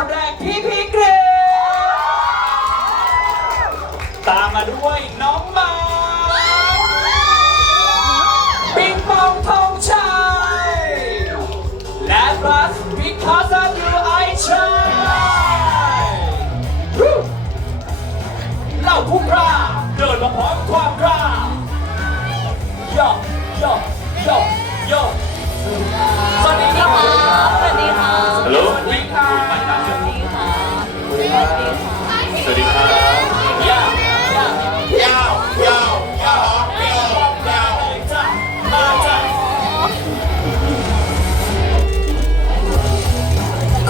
คนแรกพี่พีเกรตามมาด้วยน้องมาปิงปองทองชัยและ plus because of you I shine วู้เหล่าผู้กล้าเดินมาพร้อมความกล้าย่อย่อย่อย่อสวัสดีครับ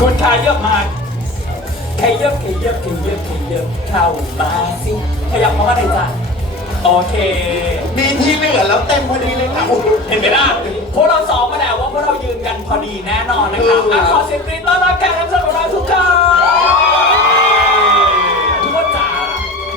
คุณขยับมาขยับขยับขยับขยับเข้ามาสิขยับเข้ามาหน่อยจ้ะโอเค มีที่เหลือแล้วเต็มพอดีเลยค่ะคุณเห็นไหมล่ะพวกเราซ้อมมาแล้วว่าพวกเรายืนกันพอดีแน่นอนนะครับอะขอเสียงกรี๊ดต้อนรับแขกรับเชิญของเราทุกคนทุกคนจ๋า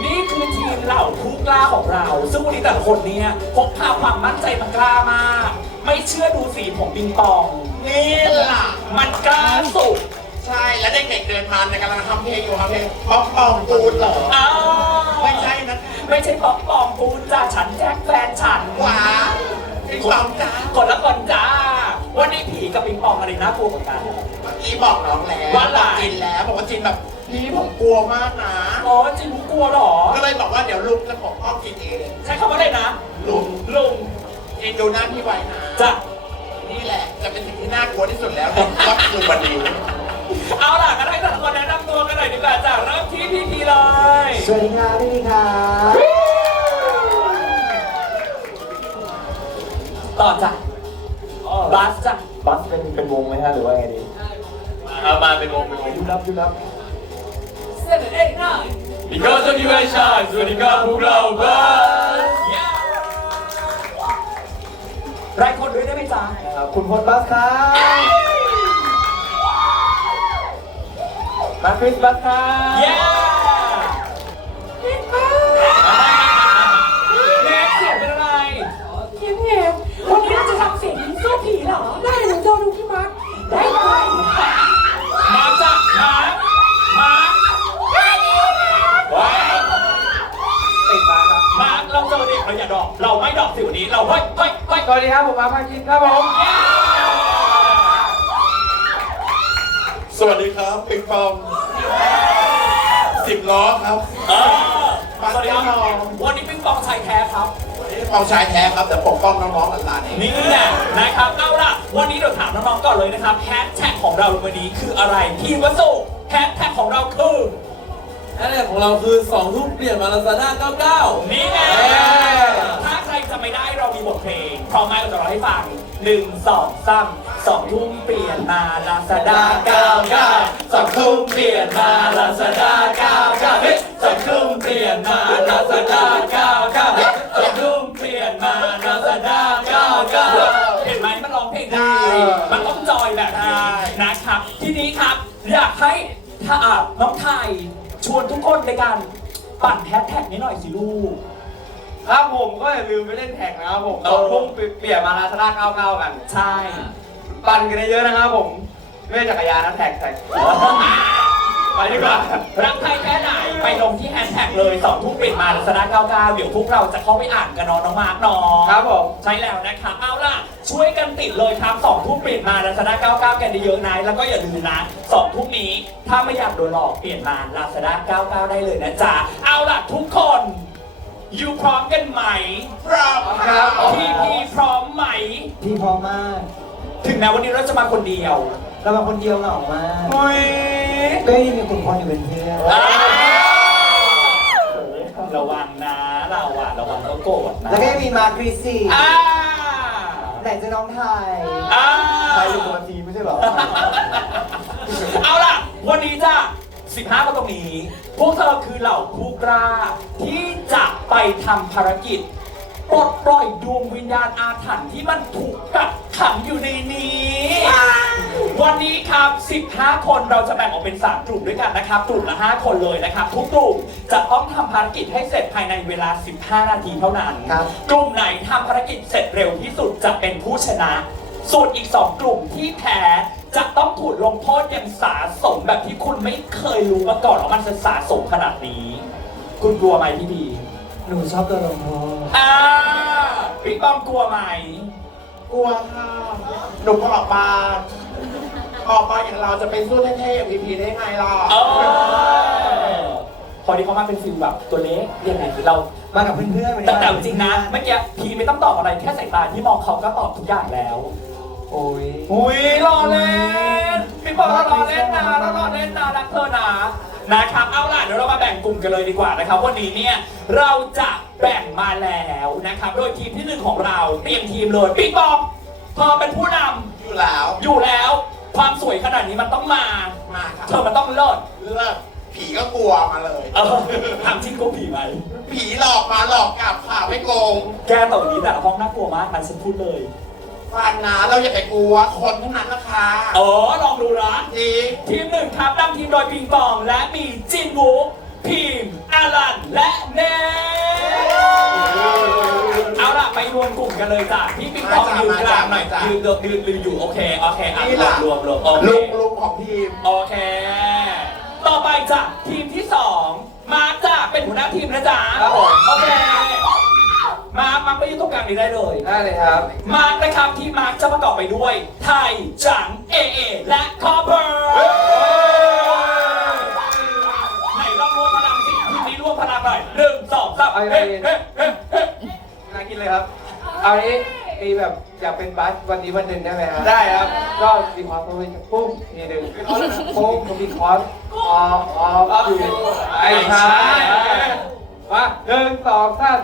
นี่คือทีมเหล่าผู้กล้าของเรา ซึ่งวันนี้แต่ละคนเนี่ยพกพาความมั่นใจมากล้ามาก ไม่เชื่อดูสีผมปิงปองนี่ล่ะมันกล้าสุด ใช่ แล้วเด็กๆเดินมาในกำลังทำเพลงอยู่ครับเพลงป๊อปปองตูนเหรออ้าวไม่ใช่นะไม่ใช่ป๊อปปองปูนจ้าฉันแจ็คแฟนฉันหวาปิงปองจ้าคนละคนจ้าวันนี้ผีกับปิงปองอะไรน่ากลัวกว่ากัน เมื่อกี้บอกน้องแล้วว่าอะไร บอกจินแล้วบอกว่าจินแบบพี่ผมกลัวมากนะ อ๋อจริงรู้กลัวเหรอก็เลยบอกว่าเดี๋ยวลุงจะปกป้องจินเองใช้คำว่าอะไรนะลุงลุงจินดูหน้าพี่ไว้นะจะนี่แหละจะเป็นสิ่งที่น่ากลัวที่สุดแล้วในรับคืนวันนี้ เอาล่ะกันให้แต่ละคนแนะนำตัวกันหน่อยดีกว่าจากเริ่มที่พี่พีเลยสวัสดีครับพี่ครับต่อจ้ะบาสจ้ะบัสเป็นเป็นวงไหมฮะหรือว่าไงดีเอามาเป็นวงเป็นวงยุบรับยุบรับ seven eight nine Because of you I shine สวัสดีครับพวกเราบ้ารายคนด้วยได้ไหมจ๊ะครับคุณพลบัสครับ มาคริสบัสครับเย้แม็กเสียงเป็นอะไรเพียงเพียงวันนี้เราจะทำเสียงสู้ผีเหรอ ได้หนูโดนดูพี่มาร์คได้ไหมมาจ้ะมามาว้าวติดมาครับมาเราเจอเด็กเราอย่าดอก เราไม่ดอกสิวันนี้ เราเฮ้ยเฮ้ยเฮ้ยสวัสดีครับผมมาร์คมาคริสครับผมสวัสดีครับปิงปอง สิบล้อครับเออสวัสดีครับวันนี้ปิงปองชายแท้ครับปองชายแท้ครับแต่ปกป้องน้องๆหลานๆเองนี่แหละนะครับเอาล่ะ วันนี้เดี๋ยวถามน้องๆก่อนเลยนะครับแฮชแท็กของเราวันนี้คืออะไรพี่วสุแฮชแท็กของเราคือนั่นแหละของเราคือ2ทุ่มเปลี่ยนมาลาซาด้า99นี่ไงถ้าใครจะไม่ได้เรามีบทเพลงพร้อมไหมเราจะร้องให้ฟัง หนึ่งสองสามสองทุ่มเปลี่ยนมาลาซาด้าเก้าเก้าสองทุ่มเปลี่ยนมาลาซาด้าเก้าเก้าเฮ้ยสองทุ่มเปลี่ยนมาลาซาด้าเก้าเก้าเฮ้ยสองทุ่มเปลี่ยนมาลาซาด้าเก้าเก้าเห็นไหมมันร้องเพลงได้ มันต้องจอยแบบนี้นะครับ ทีนี้ครับอยากให้ถ้าอะน้องไทยชวนทุกคนในการปั่นแฮชแท็กนี้หน่อยสิลูก ครับผมก็อย่าลืมไปเล่นแท็กนะครับผมเราพุ่งเปลี่ยนมาลาซาด้า99กัน ใช่ ปั่นกันเยอะๆนะครับผมไม่ใช่จักรยานนะแท็กแท็กไปดีกว่ารักใครแค่ไหนไปลงที่แฮชแท็กเลยสองทุ่มปิดมาลักษณะ99 เดี๋ยวพวกเราจะเข้าไปอ่านกันเนอนน้องมาร์กเนอะครับผมใช่แล้วนะครับเอาล่ะ ช่วยกันติดเลยครับสองทุ่มปิดมาลักษณะ99 กันเยอะๆนะแล้วก็อย่าลืมนะสองทุ่มนี้ ถ้าไม่อยากโดนหลอกเปลี่ยนมาลาซาด้า99 ได้เลยนะจ๊ะเอาล่ะทุกคน อยู่พร้อมกันไหมครับครับพี่พี่พร้อมไหม พี่พร้อมมากถึงแม้วันนี้เราจะมาคนเดียวเรามาคนเดียวเหงามากเฮ้ยก็ยังมีคุณพลอยู่เป็นเพื่อนระวังนะเราอะระวังก็โกรธนะแล้วก็ยังมีมาคริสซี่อ่าไหนจะน้องไทยอ่าไทยอยู่คนทีไม่ใช่เหรอ เอาล่ะวันนี้จ้ะ 15ก็ตรงนี้ พวกเธอคือเหล่าผู้กล้า ที่จะไปทำภารกิจปลดปล่อยดวงวิญญาณอาถรรพ์ที่มันถูกกักขังอยู่ในนี้ วันนี้ครับ 15 คนเราจะแบ่งออกเป็น 3 กลุ่มด้วยกันนะครับ กลุ่มละ 5 คนเลยนะครับ ทุกกลุ่มจะต้องทำภารกิจให้เสร็จภายในเวลา 15 นาทีเท่านั้น ครับ กลุ่มไหนทำภารกิจเสร็จเร็วที่สุดจะเป็นผู้ชนะ ส่วนอีก 2 กลุ่มที่แพ้ จะต้องถูกลงโทษอย่างสาสมแบบที่คุณไม่เคยรู้มาก่อนว่ามันจะสาสมขนาดนี้ คุณกลัวไหมพี่บีหนูชอบโดนลงโทษอ่าพี่ป้อมกลัวไหมกลัวค่ะหนูออกมาออกมาอย่างเราจะไปสู้เท่ๆพีพีได้ไงล่ะเออพอดีเขามาเป็นฟิลแบบตัวเล็กยังไงเรามากับเพื่อนๆวันนี้แต่แต่จริงๆนะเมื่อกี้พีไม่ต้องตอบอะไรแค่สายตาที่มองเขาก็ตอบทุกอย่างแล้ว โอ้ยอุ้ยรอเล่นพี่บอกเรารอเล่นนะเรารอเล่นนะรักเธอนะนะครับเอาล่ะเดี๋ยวเรามาแบ่งกลุ่มกันเลยดีกว่านะครับวันนี้เนี่ยเราจะแบ่งมาแล้วนะครับโดยทีมที่หนึ่งของเราเตรียมทีมเลยปิ๊งปองเธอเป็นผู้นอยู่แล้วำอยู่แล้ว ความสวยขนาดนี้มันต้องมา มาค่ะเธอมันต้องเลิศเลิกผีก็กลัวมาเลย เออถามจริงกูผีไหมผีหลอกมาหลอกกลับค่ะไม่โกง แกตอนนี้แต่ละห้องน่ากลัวมากนะฉันพูดเลย ฟันนะเราอย่าไปกลัวคนเท่านั้นนะคะเออลองดูนะจริงทีมหนึ่งครับนำทีมโดยปิงปอง และมีจินวูพิมอารันและเนเอาล่ะไปรวมกลุ่มกันเลยจ้ะพี่ปิงปองยืนกลางหน่อยยืนยืนยืนยืนอยู่โอเคโอเคอะรวมรวมรวมโอเคลุงลุงของทีมโอเค ต่อไปจ้ะทีมที่สองมาร์คจ้ะเป็นหัวหน้าทีมนะจ๊ะครับผมโอเค มาร์คมาร์คไปยืนตรงกลางนี้ได้เลย ได้เลยครับ มาร์คนะครับที่มาร์คจะประกอบไปด้วย ไทย จัง เอเอ และคอปเปอร์ไหนลองรวมพลังสิทีมนี้รวมพลังหน่อยหนึ่งสองสามเอายังไงเฮ้เฮ้เฮ้เฮ้น่ากินเลยครับ เอานี้มีแบบอยากเป็นบัสวันนี้วันหนึ่งได้ไหมครับได้ครับ ก็มีคอร์สปุ๊บปุ๊บทีหนึ่งปุ๊บก็มีคอร์สออออฟอยู่ไอ้ชายมาหนึ่งสองสาม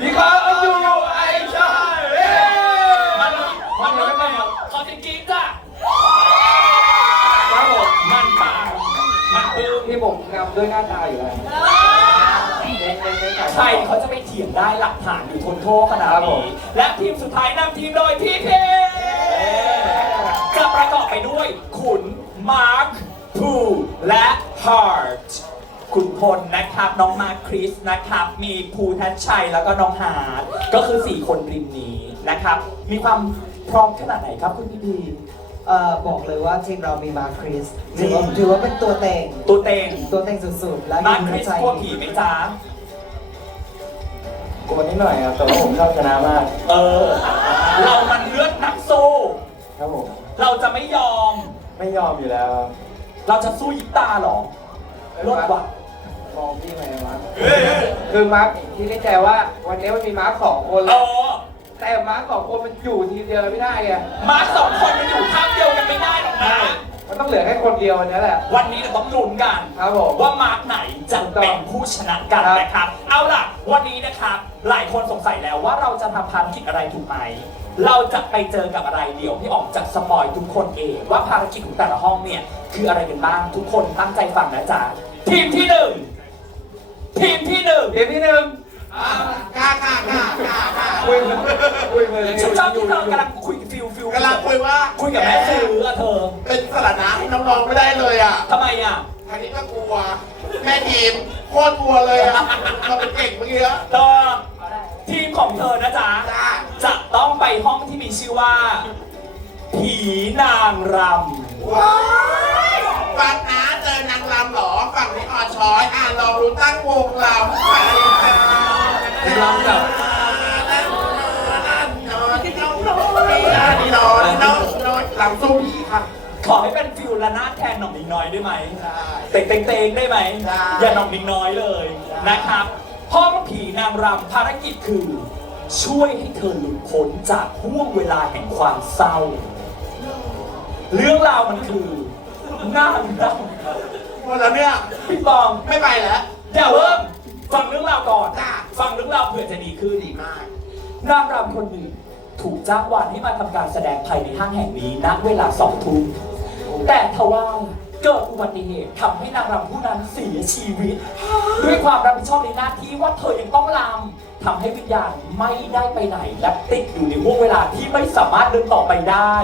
มีคอร์สอยู่ไอชายเย้มันมันยังไม่ไปครับขอจริงๆจ้ะครับผมมันปังมันปึ้มที่ผมนำด้วยหน้าตาอยู่แล้วเน้นเน้นเน้นใครเขาจะไปเถียงได้หลักฐานอยู่ทนโทษขนาดนี้และทีมสุดท้ายนำทีมโดยพี่เพจะประกอบไปด้วยขุนมาร์คพูและฮาร์ท ขุนพลนะครับ น้องมาร์คคริสนะครับ มีภูทัชชัยแล้วก็น้องฮาร์ทก็คือ 4 คนริมนี้นะครับ มีความพร้อมขนาดไหนครับคุณพี่พีเอ่อบอกเลยว่าทีมเรามีมาร์คคริสถือว่าถือว่าเป็นตัวเต็งตัวเต็งตัวเต็งสุดๆ และมาร์คมีคริสใจกลัวผีไหมจ๊ะกลัวนิดหน่อยครับแต่ว่าผมชอบชนะมาก เออ เรามันเลือดนักสู้ครับผม เราจะไม่ยอม ไม่ยอมอยู่แล้ว เราจะสู้ยิบตาเหรอลดว่ะ มองพี่ไหมมาร์คคือมาร์คที่ในใจว่า วันนี้มันมีมาร์คสองคนเอแล้วอแต่มาร์คสองคนมันอยู่ทีมเดียวกันไม่ได้ไงมาร์คสองคนมันอยู่ข้างเดียวกันไม่ได้หรอกนะ มันต้องเหลือแค่คนเดียวอันนี้แหละ วันนี้เราต้องลุ้นกันครับผม ว่ามาร์คไหนจะเป็นผู้ชนะกันครับ นะครับ เอาล่ะ วันนี้นะครับ หลายคนสงสัยแล้วว่าเราจะทำภารกิจอะไรถูกไหม เราจะไปเจอกับอะไรเดี๋ยวพี่อ๋องจะสปอยทุกคนเอง ว่าภารกิจของแต่ละห้องเนี่ย คืออะไรกันบ้างทุกคนตั้งใจฟังนะจ๊ะทีมที่หนึ่ง ทีมที่หนึ่งเกมที่หนึ่งกล้ากล้ากล้ากล้ากล้าคุยมือคุยมือฉันชอบที่เธอกำลังคุยฟิลฟิลกำลังคุยว่าคุยกับแม่ซื้ออะเธอ เป็นสถานะให้น้องๆไม่ได้เลยอะทำไมอะทางนี้ก็กลัว แม่ทีมโคตรกลัวเลยอะเราเป็นเก่งเมื่อกี้อะเธอทีมของเธอนะจ๊ะจ้าจะต้องไปห้องที่มีชื่อว่า ผีนางรว้าย ฟังนะเจอนางรำเหรอ ฝั่งนี้อ่อนช้อย อะลองดูตั้งวงรำไปค่ะรำกับนอนที่นอนนอนที่นอนนอนนอนรำสู้ผีค่ะ ขอให้เป็นฟิวละนาดแทนหน่องนิงน้อยได้ไหมได้เต็งเต็งได้ไหมอย่าหน่องนิงน้อยเลยนะครับห้องผีนางรำภารกิจคือ ช่วยให้เธอหลุดพ้นจากห่วงเวลาแห่งความเศร้า เรื่องราวมันคือ นางรหมดแล้วเนี่ยำพี่บองไม่ไปแล้วเดี๋ยวเริ่มฟังเรื่องราวก่อนจ้ะฟังเรื่องราวเผื่อจะดีขึ้นดีมาก นางรำคนหนึ่งถูกจ้างวานให้มาทำการแสดงภายในห้างแห่งนี้ณเวลาสองทุ่มแต่ทว่าเกิดอุบัติเหตุทำให้นางรำผู้นั้นเสียชีวิต ด้วยความรับผิดชอบในหน้าที่ว่าเธอยังต้องรำทำให้วิญญาณไม่ได้ไปไหน และติดอยู่ในห่วงเวลาที่ไม่สามารถเดินต่อไปได้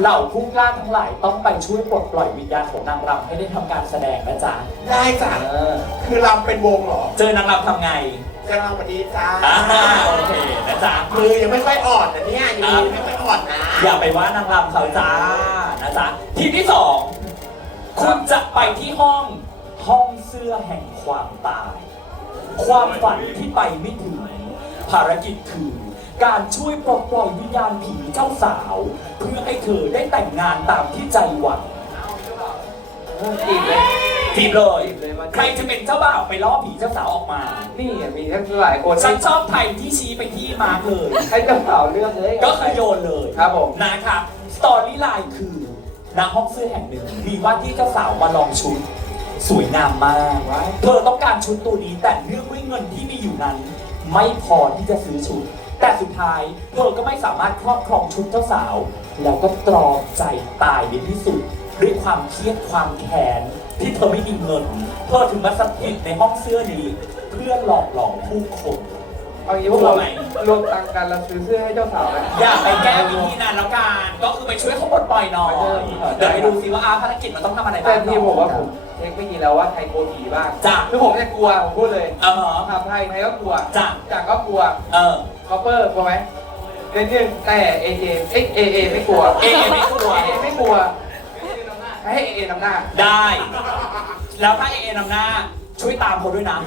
เหล่าผู้กล้าทั้งหลายต้องไปช่วยปลดปล่อยวิญญาณของนางรำให้ได้ทำการแสดงนะจ๊ะได้จ้ะเออคือรำเป็นวงเหรอเจอนางรำทำไงจะรำวันนี้จ้าอ่าโอเคนะจ๊ะ มือยังไม่ค่อยอ่อนนะเนี่ยยังมือไม่ค่อยอ่อนนะอย่าไปว่านางรำเขาจ้านะจ๊ะทีมที่สองคุณจะไปที่ห้องห้องเสื้อแห่งความตาย ความฝันที่ไปไม่ถึงภารกิจคือ การช่วยปลดปล่อยวิญญาณผีเจ้าสาว เพื่อให้เธอได้แต่งงานตามที่ใจหวังอีกเลยทีมเลยทีมเลยมาใครจะเป็นเจ้าบ่าวไปล่อผีเจ้าสาวออกมา นี่มีทั้งหลายคนฉันชอบไทยที่ชี้ไปที่มาร์กเลยให้เจ้าสาวเลือกเลยก็คือโยนเลยครับผมนะครับสตอรี่ไลน์คือณห้องเสื้อแห่งหนึ่งมีว่าที่เจ้าสาวมาลองชุดสวยงามมาก เธอต้องการชุดตัวนี้แต่เนื่องด้วยเงินที่มีอยู่นั้น ไม่พอที่จะซื้อชุด แต่สุดท้ายเธอก็ไม่สามารถครอบครองชุดเจ้าสาว แล้วก็ตรอมใจตายในที่สุด ด้วยความเครียดความแค้นที่เธอไม่มีเงินเธอถึงมาสถิตในห้องเสื้อนี้ เพื่อหลอกหลอนผู้คนเอางี้พวกเรากลัวไหมรวมตังค์กันแล้วซื้อเสื้อให้เจ้าสาวไหมอย่าไปแก้วิธีนั้นแล้วกันก็คือไปช่วยเขาปลดปล่อยหน่อยเดี๋ยวไปดูซิว่าอาภารกิจมันต้องทำอะไรแต่บ้างที่ผมว่าผมเช็คไม่ดีแล้วว่าไทยโกลัวผีบ้างจ้ะคือผมเนี่ยกลัวผมพูดเลยเออทำไทยไทยก็กลัวจ้ะจากก็กลัว เออ คอปเปอร์กลัวไหมเล่นยังแต่เอเจเอ็กเอเอไม่กลัว เอเอไม่กลัว เอไม่กลัวให้เอเอนำหน้า ได้ แล้วถ้าเอเอนำหน้าช่วยตามเขาด้วยนะ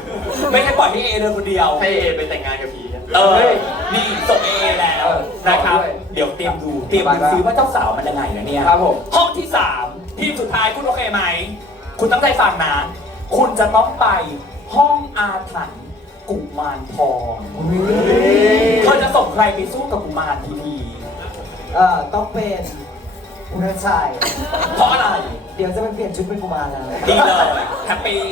ไม่ใช่ปล่อยให้เอเดินคนเดียว ให้เอไปแต่งงานกับผีนะเออ นี่ส่งเอแล้วนะครับด้วยเดี๋ยวเตรียมดู เตรียมดูซิว่าเจ้าสาวมันยังไงนะเนี่ยครับผมห้องที่สามทีมสุดท้ายคุณโอเคไหม คุณตั้งใจฟังนะ คุณจะต้องไปห้องอาถรรพ์ กุมารทองเธอจะส่งใครไปสู้กับกุมารทีทีเอ่อต้องเป็นคุณชัยเพราะอะไร เดี๋ยวจะไปเปลี่ยนชุดเป็นกุมารแล้วดีเลยแฮปปี้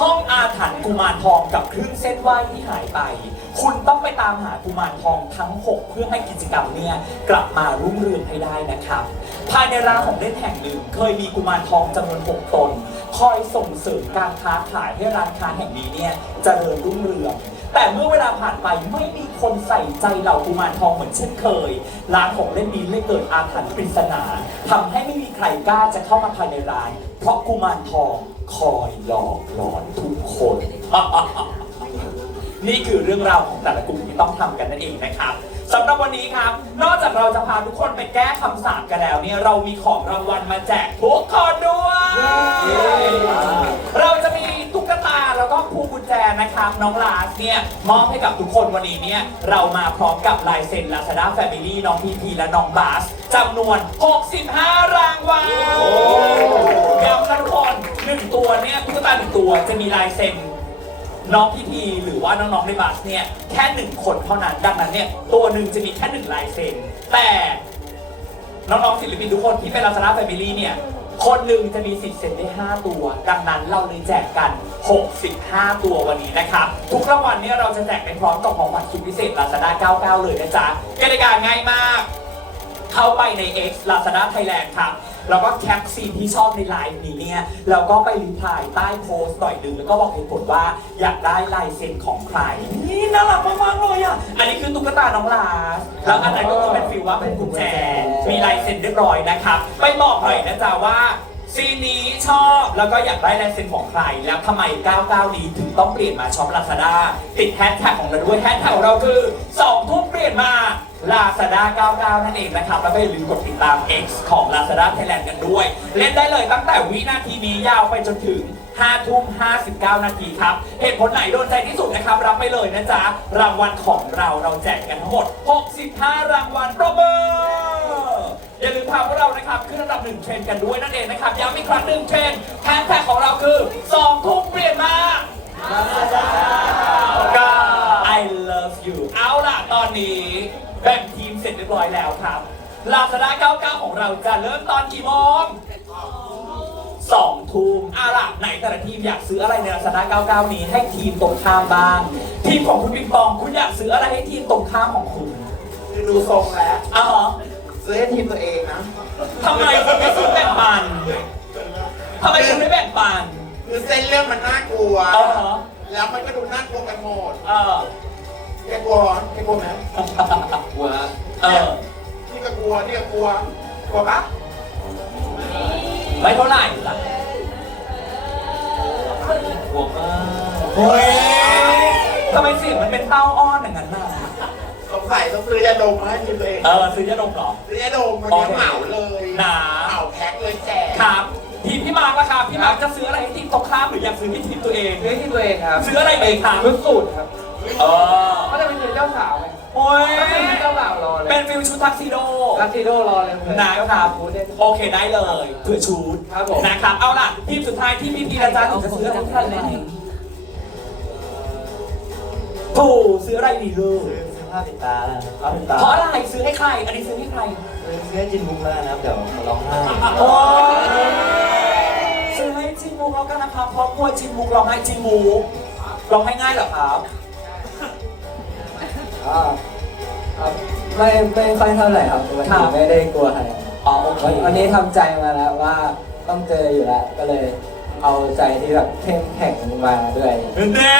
ห้องอาถรรพ์กุมารทองกับเครื่องเส้นไหว้ที่หายไป คุณต้องไปตามหากุมารทองทั้ง 6 เพื่อให้กิจกรรมเนี่ยกลับมารุ่งเรืองให้ได้นะครับ ภายในร้านของเล่นแห่งหนึ่งเคยมีกุมารทองจำนวน 6 ตน คอยส่งเสริมการค้าขายให้ร้านค้าแห่งนี้เนี่ยเจริญรุ่งเรือง แต่เมื่อเวลาผ่านไปไม่มีคนใส่ใจเหล่ากุมารทองเหมือนเช่นเคย ร้านของเล่นนี้เลยเกิดอาถรรพ์ปริศนาทำให้ไม่มีใครกล้าจะเข้ามาภายในร้าน เพราะกุมารทองคอยหลอกหลอนทุกคน นี่คือเรื่องราวของแต่ละกลุ่มที่ต้องทำกันนั่นเองนะครับ สำหรับวันนี้ครับ นอกจากเราจะพาทุกคนไปแก้คำสาปกันแล้วเนี่ยเรามีของรางวัลมาแจกทุกคนด้วย เราจะมีตุ๊กตาแล้วก็ผู้กุญแจนะครับ น้องลาสเนี่ยมอบให้กับทุกคนวันนี้เนี่ยเรามาพร้อมกับลายเซ็น Lazada Family น้องพีพีและน้องบาสจำนวน 65 รางวัลย้ำนะทุกคนหนึ่งตัวเนี่ยตุ๊กตาหนึ่งตัวจะมีลายเซ็น น้องพีพีหรือว่าน้องๆในบัสเนี่ยแค่หนึ่งคนเท่านั้นดังนั้นเนี่ยตัวหนึ่งจะมีแค่หนึ่งลายเซ็นแต่น้องๆศิลปินทุกคนที่เป็นลาซาด้าแฟมิลี่เนี่ยคนหนึ่งจะมีสิทธิ์เซ็นได้ 5 ตัว ดังนั้นเราเลยแจกกัน 65 ตัววันนี้นะครับทุกรางวัลเนี่ยเราจะแจกไปพร้อมกับของขวัญสุดพิเศษ Lazada 99 เลยนะจ๊ะกติกาง่ายมาก เข้าไปใน X Lazada Thailand ครับ แล้วก็แคปซีนที่ชอบในไลฟ์นี้เนี่ยแล้วก็ไปรีพลายใต้โพสต์หน่อยหนึงแล้วก็บอกเหตุผลว่าอยากได้ลายเซ็นของใครนี่น่ารักมากๆเลยอะอันนี้คือตุ๊กตาน้องลาสแล้วอันนั้นก็คือเป็นฟีลว่าเป็นกุญแจมีลายเซ็นเรียบร้อยนะครับไปบอกหน่อยนะจ๊ะว่าซีนนี้ชอบแล้วก็อยากได้ลายเซ็นของใคร แล้วทำไม 99 นี้ถึงต้องเปลี่ยนมาช็อป Lazada ติดแฮชแท็กของเราด้วยแฮชแท็กของเราคือ 2 ทุ่มเปลี่ยนมา Lazada 99 นั่นเองนะครับ แล้วก็อย่าลืมกดติดตาม X ของ Lazada Thailand กันด้วย เล่นได้เลยตั้งแต่วินาทีนี้ยาวไปจนถึง 5 ทุ่ม 59 นาทีครับ เหตุผลไหนโดนใจที่สุดนะครับ รับไปเลยนะจ๊ะ รางวัลของเราเราแจกกันทั้งหมด 65 รางวัลปรบมืออย่าลืมพาพวกเรานะครับ ขึ้นอันดับหนึ่งเทรนด์กันด้วยนั่นเองนะครับ ย้ำอีกครั้งหนึ่งเทรนด์แฮชแท็กของเราคือ 2 ทุ่มเปลี่ยนมาก็ I love you เอาล่ะตอนนี้ ยบร้อยแล้วครับ Lazada 99 ของเราจะเริ่มตอนกี่โมงสองทุ่มเอาล่ะไหนแต่ละทีมอยากซื้ออะไรใน Lazada 99 นี้ให้ทีมตรงข้ามบ้าง ทีมของคุณปิงปองคุณอยากซื้ออะไรให้ทีมตรงข้ามของคุณคือดูทรงแล้วอ๋อซื้อให้ทีมตัวเองนะทำไมคุณไม่ซื้อแบ่งปันทำไมคุณไม่แบ่งปันคือเส้นเรื่องมันน่ากลัวเออเหรอแล้วมันก็ดูน่ากลัวกันหมด เออ แกกลัวแกกลัวไหมกลัวนะเออ นี่ก็กลัวนี่ก็กลัวกลัวปะไม่เท่าไหร่ล่ะกลัวมากเฮ้ยทำไมเสียงมันเป็นเต้าอ้อนอย่างนั้นน่ะสงสัยต้องซื้อยาดมมาให้ทีมตัวเองเออซื้อยาดมเหรอ ซื้อยาดมมันเนี้ยเหมาเลยหนา เหมาครับทีมพี่มาร์คละครับพี่มาร์คจะซื้ออะไรให้ทีมตรงข้ามหรืออยากซื้อให้ทีมตัวเอง ซื้อที่ตัวเองครับ ซื้ออะไรเองครับ ชุดสูทครับ เออก็จะ เป็นชุดเจ้าสาวไงโอ้ยก็เป็นเจ้าบ่าวรอเลยเป็นฟิลชุดทักซิโดลาซิโดรอเลยนะครับพูดได้โอเคได้เลยเผื่อชุดครับผม นะครับ เอาล่ะทีมสุดท้ายที่พี่พีนะจ๊ะถึงจะซื้ออะไรให้ท่านแน่ถูกซื้ออะไรดีลูกซื้อผ้าปิดตาผ้าปิดตาเพราะอะไรซื้อให้ใคร อันนี้ซื้อให้ใครซื้อให้จินบุกแล้วนะครับเดี๋ยวมาร้องไห้โอ้ยซื้อให้จินมุกแล้วกันนะครับเพราะกลัวจินมุกร้องไห้จินมุกร้องให้ง่ายเหรอครับ อ่าครับไม่ไม่ค่อยเท่าไหร่ครับวันครันี้บไม่ได้กลัวใครอ๋อโอเควันวันนี้ทำใจมาแล้วว่าต้องเจออยู่แล้วก็เลยเอาใจที่แบบเข้มแข็งมาด้วย เน่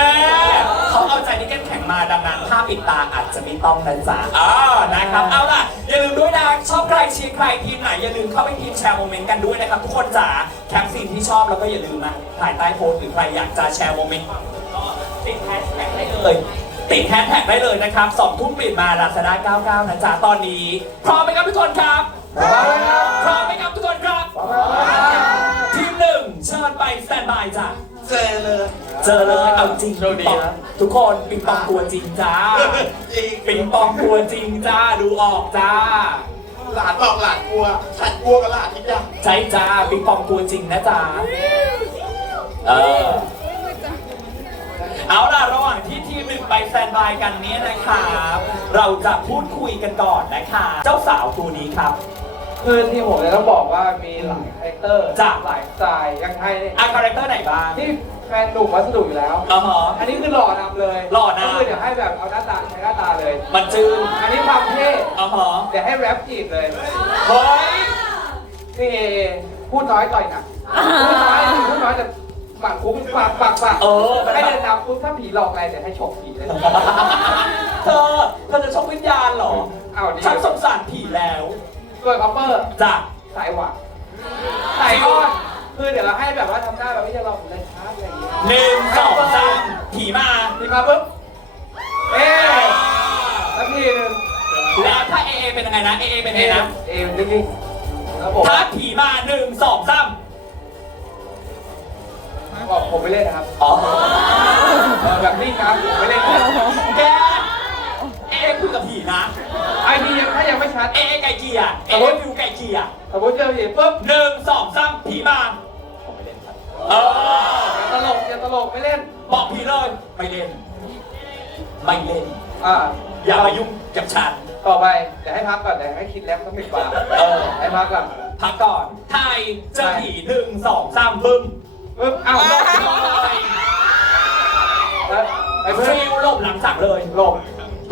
เขาเอาใจที่เข้มแข็งมาดังนั้นถ้าปิดตาอาจจะไม่ต้องนะจ๊ะอ่านะครับ เอาล่ะ อย่าลืมด้วยนะ ชอบใครเชียร์ใครทีมไหน อย่าลืมเข้าไปทีมแชร์โมเมนต์กันด้วยนะครับ ทุกคนจ๋าแคปซีนที่ชอบแล้วก็อย่าลืมนะถ่ายใต้โพสต์หรือใครอยากจะแชร์โมเมนต์ก็ติดแฮชแท็กได้เลย ติดแฮชแท็กได้เลยนะครับสองทุ่มปิดมาลาซาด้า99นะจ๊ะตอนนี้ พร้อมไหมครับทุกคนครับ พร้อมไหมครับพร้อมไหมครับทุกคนครับทีมหนึ่งเชิญไปสแตนบายจ้ะ เจอเลย เจอเลยเอาจริงโชคดีปิงปองนะ ทุกคนปิงปองตัวจริงจ้า จริงปิงปองตัวจริงจ้าดูออกจ้า หลานบอกหลานกลัวฉันกลัวกับหลานที่ยังใช่จ้าปิงปองตัวจริงนะจ้าเออ เอาล่ะระหว่างที่ทีมหนึ่งไปสแตนบายกันเนี้ยนะครับเราจะพูดคุยกันก่อนนะคะเจ้าสาวตัวนี้ครับ คือที่ผมเนี่ยต้องบอกว่ามีหลายคาแรคเตอร์จ้ะ หลายสไตล์อย่างไทยเนี่ยอะคาแรคเตอร์ไหนบ้างที่แฟนหนุ่มวัสดุอยู่แล้ว อ๋อฮะ อันนี้คือหล่อนำเลยหล่อนำ ก็คือเดี๋ยวให้แบบเอาหน้าตาใช้หน้าตาเลย มันจืนอันนี้ความเท่อ๋อฮะเดี๋ยวให้แรปจีบเลย เฮ้ย นี่พูดน้อยต่อยหนักพูดน้อยพูดน้อยแต่ ปากคุ้มปากปากปากเออ ให้เดินนำปุ๊บถ้าผีหลอกอะไรเดี๋ยวให้ฉกผีเลยเธอเธอจะชกวิญญาณเหรอ อ้าวดีฉันสงสารผีแล้วส่วนคอปเปอร์จ้ะสายหวานสายอ้อนคือเดี๋ยวเราให้แบบว่าทำหน้าแบบไม่จะหลอกเลยครับอะไรอย่างเงี้ยหนึ่งสองสามผีมาดีมาปุ๊บเอ๊ะแล้วทีหนึงแล้วถ้าเอเอเป็นยังไงนะเอเอเป็นยังไงนะเอ็มนิ่งๆครับผมถ้าผีมาหนึ่งสองสาม บอกผมไม่เล่นนะครับอ๋อเออแบบนิ่งครับผมไม่เล่นนะแกเอเอคุยกับผีนะไอดียังถ้ายังไม่ชัด เอเอไก่เกลียเอเอฟิวไก่เกลียสมมติเจอผีปุ๊บหนึ่งสองสามผีมาเอออย่าตลกอย่าตลกไม่เล่น บอกผีเลยไม่เล่น ไม่เล่น อ่าอย่ามายุ่งกับฉันต่อไปเดี๋ยวให้พักก่อนเดี๋ยวให้คิดแล้วต้องปิดปากเออให้พักก่อนพักก่อนไทยเจอผีหนึ่งสองสามบึ้ม ปุ๊บอ้าวหลบแล้วไอ้เพื่อนฟิวหลบหลังจากเลย หลบ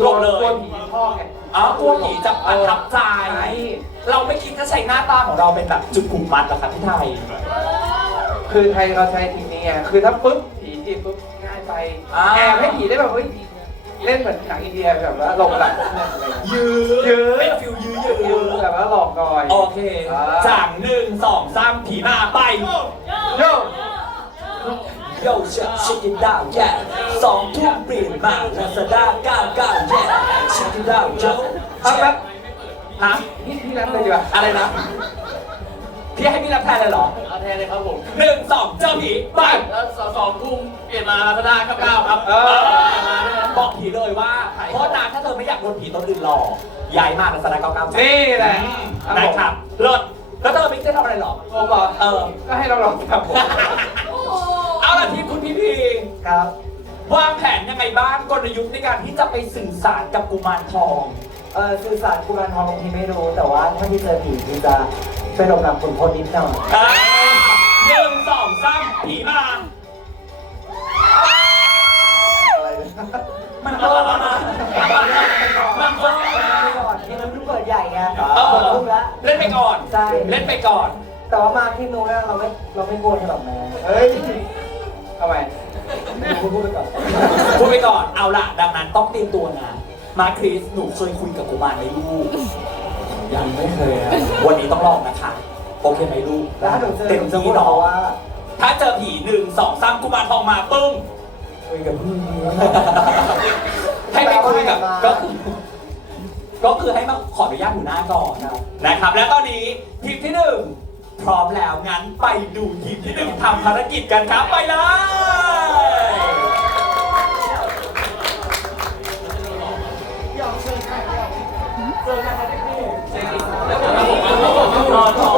หลบเลยตัวผีพ่อไง อ๋อกลัวผีจะประทับใจ ใช่ เราไม่คิดจะใช้หน้าตาของเราเป็นแบบจุดกลุ่มมัดหรอกครับพี่ไทย คือไทยเราใช้ทีนี้ไงคือถ้าปุ๊บผีจีบปุ๊บง่ายไปอ่า แอบให้ผีได้แบบเฮ้ยเล่นเหมือนหนังอินเดียแบบว่าหลบหลังยอะไรเงี้ยยื้อยื้อเป็นฟิวยื้อยื้อยื้อแบบว่าหลอกหน่อย โอเคอ่า จากหนึ่งสองสามผีมาไป โย่ โยชัชิคกี้ดาวแย่สองทุ่มเปลี่ยนมาลาซาด้าเก้าเก้าแย่ชิคกี้ดาวโจ้เอาแป๊บฮะพี่พี่รับเลยดีกว่าอะไรนะพี่ให้พี่รับแทนเลยเหรอเอาแทนเลยครับผมหนึ่งสองเจอผีไปแล้วสองสองทุ่มเปลี่ยนมาลาซาด้าเก้าครับเออบอกผีเลยว่าเพราะนานถ้าเธอไม่อยากโดนผีตนอื่นหลอกย้ายมาลาซาด้าเก้าเก้านี่แหละนะครับเลิศแล้วเธอไม่ได้ทำอะไรหรอผมบอกเออก็ให้เราลองทำผม เอาล่ะทีมคุณพี่พีครับ วางแผนยังไงบ้างกลยุทธ์ในการที่จะไปสื่อสารกับกุมารทอง เออสื่อสารกุมารทองบางทีไม่รู้ แต่ว่าถ้าที่เจอผีคือจะเป็นหลบหลังขุนพลนิดหน่อยเอ้ยหนึ่งสองสามผีมามันก็มามันก็ไปก่อนที่มันเพิ่งเปิดใหญ่ไงเออเปิดรุ่งแล้ว เล่นไปก่อน ใช่ เล่นไปก่อน แต่ว่ามาที่นู้นเราไม่เราไม่กลัวที่แบบนั้นเฮ้ยทำไม คุณพูดไปก่อนพูดไปก่อน เอาล่ะ ดังนั้นต้องเตรียมตัวนะ มาคริส หนูเคยคุยกับกุมารไหมลูก ยังไม่เคยครับวันนี้ต้องลองนะคะ โอเคไหมลูกแล้วถ้าหนูเจอเต็มหนูจะที่พูดเนาะว่า ถ้าเจอผีหนึ่งสองสามกุมารทองมาปึ้ง คุยกับพี่นี้ให้ไปคุยกับก็คือก็คือให้มาขออนุญาตหัวหน้าก่อนนะครับ และตอนนี้ทีมที่หนึ่งพร้อมแล้วงั้นไปดูทีมที่หนึ่งทำภารกิจกันครับไปเลย เ